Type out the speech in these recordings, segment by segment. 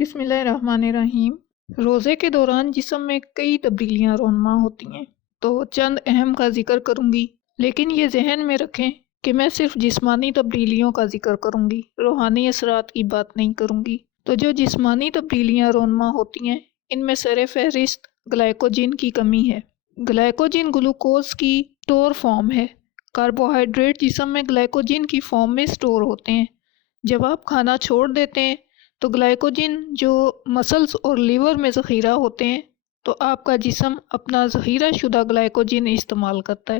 بسم اللہ الرحمن الرحیم۔ روزے کے دوران جسم میں کئی تبدیلیاں رونما ہوتی ہیں، تو چند اہم کا ذکر کروں گی، لیکن یہ ذہن میں رکھیں کہ میں صرف جسمانی تبدیلیوں کا ذکر کروں گی، روحانی اثرات کی بات نہیں کروں گی۔ تو جو جسمانی تبدیلیاں رونما ہوتی ہیں، ان میں سر فہرست گلائکوجن کی کمی ہے۔ گلائکوجن گلوکوز کی اسٹور فارم ہے۔ کاربوہائیڈریٹ جسم میں گلائکوجن کی فارم میں اسٹور ہوتے ہیں۔ جب آپ کھانا چھوڑ دیتے ہیں تو گلائکوجن جو مسلز اور لیور میں ذخیرہ ہوتے ہیں، تو آپ کا جسم اپنا ذخیرہ شدہ گلائکوجن استعمال کرتا ہے،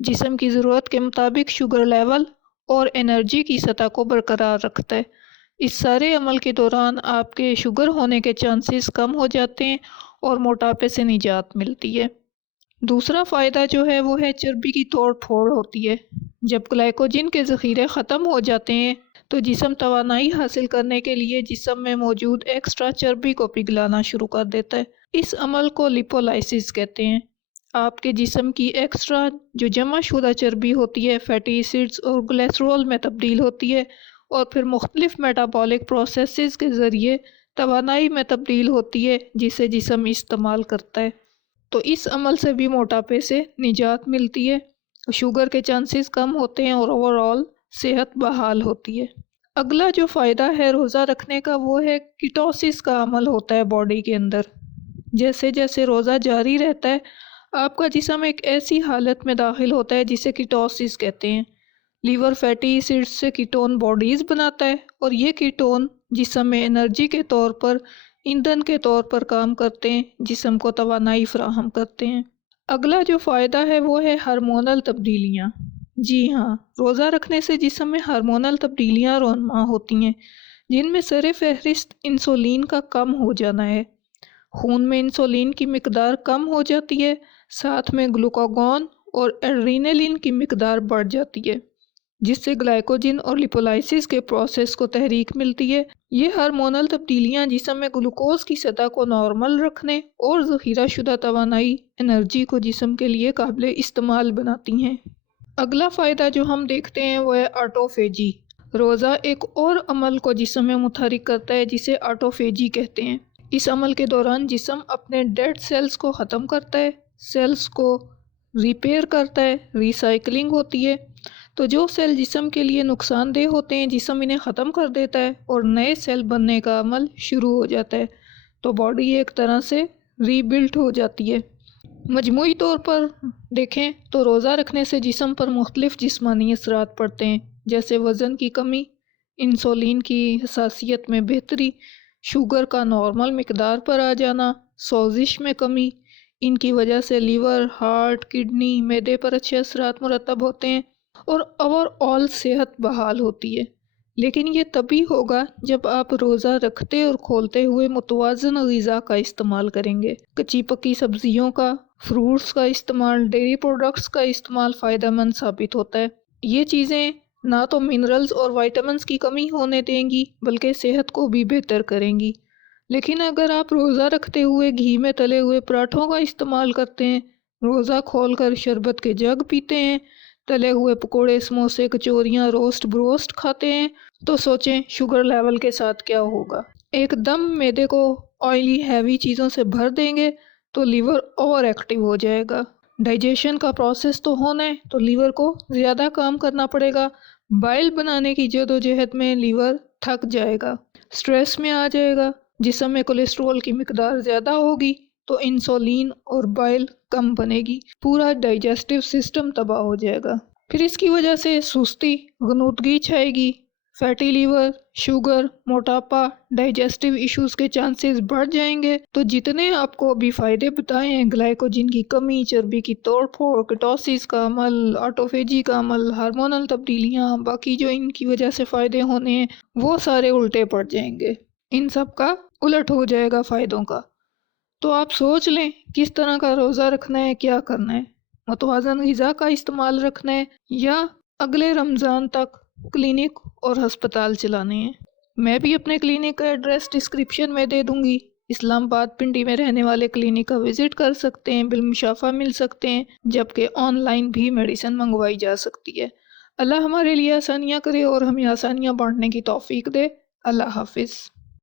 جسم کی ضرورت کے مطابق شوگر لیول اور انرجی کی سطح کو برقرار رکھتا ہے۔ اس سارے عمل کے دوران آپ کے شوگر ہونے کے چانسز کم ہو جاتے ہیں اور موٹاپے سے نجات ملتی ہے۔ دوسرا فائدہ جو ہے وہ ہے چربی کی توڑ پھوڑ ہوتی ہے۔ جب گلائکوجن کے ذخیرے ختم ہو جاتے ہیں تو جسم توانائی حاصل کرنے کے لیے جسم میں موجود ایکسٹرا چربی کو پگھلانا شروع کر دیتا ہے۔ اس عمل کو لیپولائسس کہتے ہیں۔ آپ کے جسم کی ایکسٹرا جو جمع شدہ چربی ہوتی ہے فیٹی ایسڈز اور گلیسرول میں تبدیل ہوتی ہے اور پھر مختلف میٹابولک پروسیسز کے ذریعے توانائی میں تبدیل ہوتی ہے، جسے جسم استعمال کرتا ہے۔ تو اس عمل سے بھی موٹاپے سے نجات ملتی ہے، شوگر کے چانسز کم ہوتے ہیں اور اوور آل صحت بحال ہوتی ہے۔ اگلا جو فائدہ ہے روزہ رکھنے کا وہ ہے کیٹوسس کا عمل ہوتا ہے باڈی کے اندر۔ جیسے جیسے روزہ جاری رہتا ہے آپ کا جسم ایک ایسی حالت میں داخل ہوتا ہے جسے کیٹوسس کہتے ہیں۔ لیور فیٹی ایسڈ سے کیٹون باڈیز بناتا ہے اور یہ کیٹون جسم میں انرجی کے طور پر ایندھن کے طور پر کام کرتے ہیں، جسم کو توانائی فراہم کرتے ہیں۔ اگلا جو فائدہ ہے وہ ہے ہارمونل تبدیلیاں۔ جی ہاں، روزہ رکھنے سے جسم میں ہارمونل تبدیلیاں رونما ہوتی ہیں، جن میں سر فہرست انسولین کا کم ہو جانا ہے۔ خون میں انسولین کی مقدار کم ہو جاتی ہے، ساتھ میں گلوکاگون اور ایڈرینلین کی مقدار بڑھ جاتی ہے، جس سے گلائکوجن اور لیپولائسس کے پروسیس کو تحریک ملتی ہے۔ یہ ہارمونل تبدیلیاں جسم میں گلوکوز کی سطح کو نارمل رکھنے اور ذخیرہ شدہ توانائی انرجی کو جسم کے لیے قابل استعمال بناتی ہیں۔ اگلا فائدہ جو ہم دیکھتے ہیں وہ ہے آٹوفیجی۔ روزہ ایک اور عمل کو جسم میں متحرک کرتا ہے جسے آٹوفیجی کہتے ہیں۔ اس عمل کے دوران جسم اپنے ڈیڈ سیلز کو ختم کرتا ہے، سیلز کو ریپیئر کرتا ہے، ری سائیکلنگ ہوتی ہے۔ تو جو سیل جسم کے لیے نقصان دہ ہوتے ہیں جسم انہیں ختم کر دیتا ہے اور نئے سیل بننے کا عمل شروع ہو جاتا ہے، تو باڈی ایک طرح سے ری بلٹ ہو جاتی ہے۔ مجموعی طور پر دیکھیں تو روزہ رکھنے سے جسم پر مختلف جسمانی اثرات پڑتے ہیں، جیسے وزن کی کمی، انسولین کی حساسیت میں بہتری، شوگر کا نارمل مقدار پر آ جانا، سوزش میں کمی۔ ان کی وجہ سے لیور، ہارٹ، کڈنی، معدے پر اچھے اثرات مرتب ہوتے ہیں اور اوور آل صحت بحال ہوتی ہے۔ لیکن یہ تبھی ہوگا جب آپ روزہ رکھتے اور کھولتے ہوئے متوازن غذا کا استعمال کریں گے۔ کچی پکی سبزیوں کا، فروٹس کا استعمال، ڈیری پروڈکٹس کا استعمال فائدہ مند ثابت ہوتا ہے۔ یہ چیزیں نہ تو منرلز اور وائٹامنز کی کمی ہونے دیں گی بلکہ صحت کو بھی بہتر کریں گی۔ لیکن اگر آپ روزہ رکھتے ہوئے گھی میں تلے ہوئے پراٹھوں کا استعمال کرتے ہیں، روزہ کھول کر شربت کے جگ پیتے ہیں، تلے ہوئے پکوڑے، سموسے، کچوریاں، روسٹ بروسٹ کھاتے ہیں، تو سوچیں شوگر لیول کے ساتھ کیا ہوگا۔ ایک دم معدے کو آئلی ہیوی چیزوں سے بھر دیں گے تو لیور اوور ایکٹیو ہو جائے گا۔ ڈائجیشن کا پروسیس تو ہونا ہے تو لیور کو زیادہ کام کرنا پڑے گا۔ بائل بنانے کی جدوجہد میں لیور تھک جائے گا، سٹریس میں آ جائے گا، جسم میں کولیسٹرول کی مقدار زیادہ ہوگی تو انسولین اور بائل کم بنے گی، پورا ڈائجسٹو سسٹم تباہ ہو جائے گا۔ پھر اس کی وجہ سے سستی، غنودگی چھائے گی، فیٹی لیور، شوگر، موٹاپا، ڈائجسٹو ایشوز کے چانسز بڑھ جائیں گے۔ تو جتنے آپ کو ابھی فائدے بتائے ہیں، گلائکوجن کی کمی، چربی کی توڑ پھوڑ، کیٹوسس کا عمل، آٹوفیجی کا عمل، ہارمونل تبدیلیاں، باقی جو ان کی وجہ سے فائدے ہونے ہیں وہ سارے الٹے پڑ جائیں گے، ان سب کا الٹ ہو جائے گا فائدوں کا۔ تو آپ سوچ لیں کس طرح کا روزہ رکھنا ہے، کیا کرنا ہے، متوازن غذا کا استعمال رکھنا ہے یا اگلے رمضان تک کلینک اور ہسپتال چلانے ہیں۔ میں بھی اپنے کلینک کا ایڈریس ڈسکرپشن میں دے دوں گی۔ اسلام آباد پنڈی میں رہنے والے کلینک کا وزٹ کر سکتے ہیں، بالمشافہ مل سکتے ہیں، جبکہ آن لائن بھی میڈیسن منگوائی جا سکتی ہے۔ اللہ ہمارے لیے آسانیاں کرے اور ہمیں آسانیاں بانٹنے کی توفیق دے۔ اللہ حافظ۔